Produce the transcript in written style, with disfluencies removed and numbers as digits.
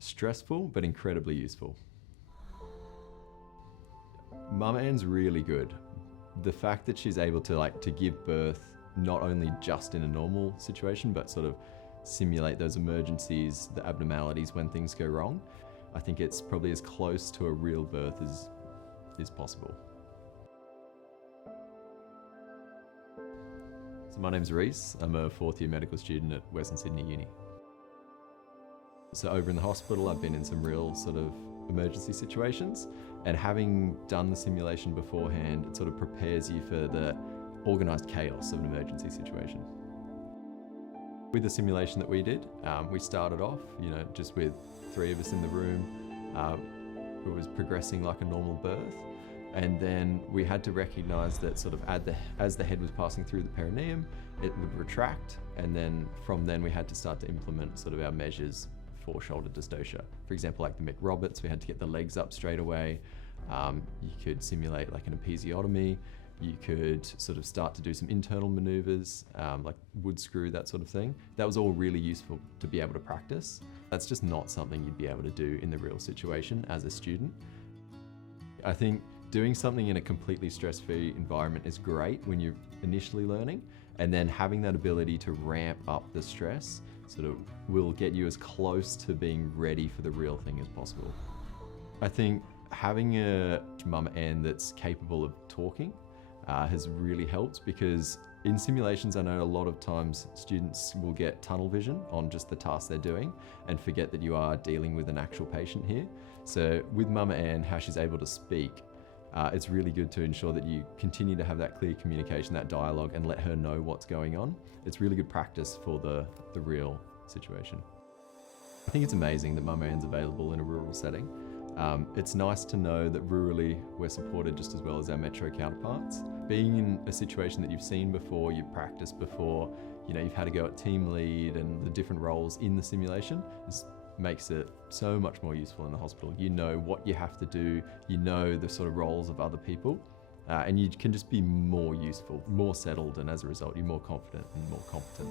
Stressful, but incredibly useful. MamaAnne's really good. The fact that she's able to give birth not only just in a normal situation, but sort of simulate those emergencies, the abnormalities when things go wrong, I think it's probably as close to a real birth as is possible. So my name's Rhys. I'm a fourth year medical student at Western Sydney Uni. So over in the hospital, I've been in some real sort of emergency situations, and having done the simulation beforehand, it sort of prepares you for the organised chaos of an emergency situation. With the simulation that we did, we started off, just with 3 of us in the room. It was progressing like a normal birth. And then we had to recognise that sort of as the head was passing through the perineum, it would retract. And then from then we had to start to implement sort of our measures for shoulder dystocia. For example, like the Mick Roberts, we had to get the legs up straight away. You could simulate like an episiotomy. You could sort of start to do some internal manoeuvres, like wood screw, that sort of thing. That was all really useful to be able to practice. That's just not something you'd be able to do in the real situation as a student. I think doing something in a completely stress-free environment is great when you're initially learning, and then having that ability to ramp up the stress sort of will get you as close to being ready for the real thing as possible. I think having a MamaAnne that's capable of talking has really helped, because in simulations I know a lot of times students will get tunnel vision on just the task they're doing and forget that you are dealing with an actual patient here. So with MamaAnne, how she's able to speak, it's really good to ensure that you continue to have that clear communication, that dialogue, and let her know what's going on. It's really good practice for the real situation. I think it's amazing that MamaAnne's available in a rural setting. It's nice to know that rurally we're supported just as well as our metro counterparts. Being in a situation that you've seen before, you've practiced before, you've had to go at team lead and the different roles in the simulation, makes it so much more useful in the hospital. You know what you have to do, you know the sort of roles of other people, and you can just be more useful, more settled, and as a result, you're more confident and more competent.